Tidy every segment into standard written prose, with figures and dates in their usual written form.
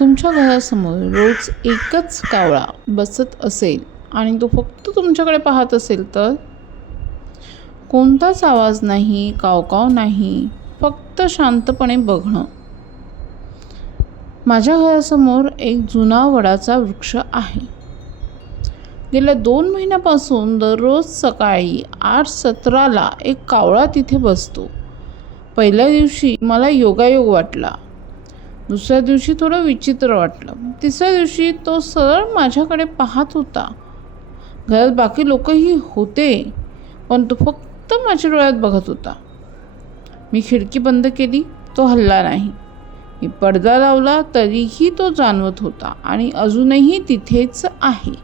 तुमच्या घरासमोर रोज एकच कावळा बसत असेल आणि तो फक्त तुमच्याकडे पाहत असेल तर? कोणताच आवाज नाही, कावकाव नाही, फक्त शांतपणे बघणं. माझ्या घरासमोर एक जुना वडाचा वृक्ष आहे. गेल्या 2 महिन्यापासून दररोज सकाळी 8:17ला एक कावळा तिथे बसतो. पहिल्या दिवशी मला योगायोग वाटला. दुसऱ्या दिवशी थोडं विचित्र वाटलं. तिसऱ्या दिवशी तो सरळ माझ्याकडे पाहत होता. घरात बाकी लोकही होते, पण तो फक्त माझ्या डोळ्यात बघत होता. मी खिडकी बंद केली, तो हलला नाही. मी पडदा लावला तरीही तो जाणवत होता आणि अजूनही तिथेच आहे.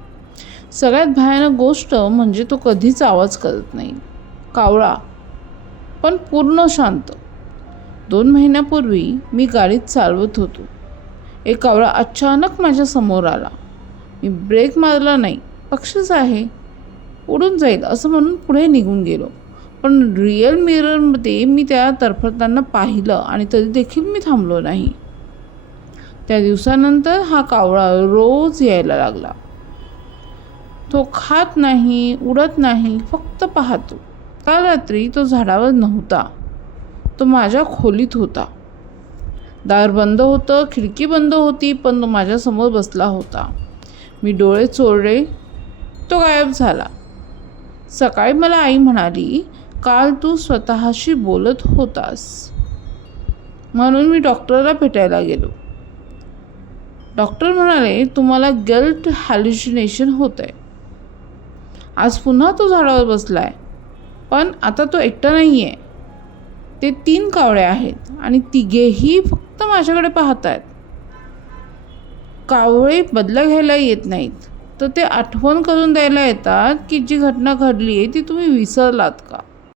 सगळ्यात भयानक गोष्ट म्हणजे तो कधीच आवाज करत नाही. कावळा, पण पूर्ण शांत. 2 महिन्यापूर्वी मी गाडीत चालवत होतो. एक कावळा अचानक माझ्या समोर आला. मी ब्रेक मारला नाही. पक्षीच आहे, उडून जाईल असं म्हणून पुढे निघून गेलो. पण रिअल मिररमध्ये मी त्या तरफडताना पाहिलं आणि तरी देखील मी थांबलो नाही. त्या दिवसानंतर हा कावळा रोज यायला लागला. तो खात नाही, उडत नाही, फक्त पाहतो. काल रात्री तो झाडावर नव्हता, तो माझ्या खोलीत होता. दार बंद होतं, खिडकी बंद होती, पण तो माझ्यासमोर बसला होता. मी डोळे चोळले, तो गायब झाला. सकाळी मला आई म्हणाली, काल तू स्वतःशी बोलत होतास. म्हणून मी डॉक्टरला भेटायला गेलो. डॉक्टर म्हणाले, तुम्हाला गिल्ट हॅल्युसिनेशन होत आहे. आज पुन्हा तो झाडावर बसलाय, पण आता तो एकटा नाही आहे. ते 3 कावळे आहेत आणि तिघेही फक्त माझ्याकडे पाहत आहेत. कावळे बदला घ्यायला येत नाहीत, तर ते आठवण करून द्यायला येतात की जी घटना घडली आहे ती तुम्ही विसरलात का.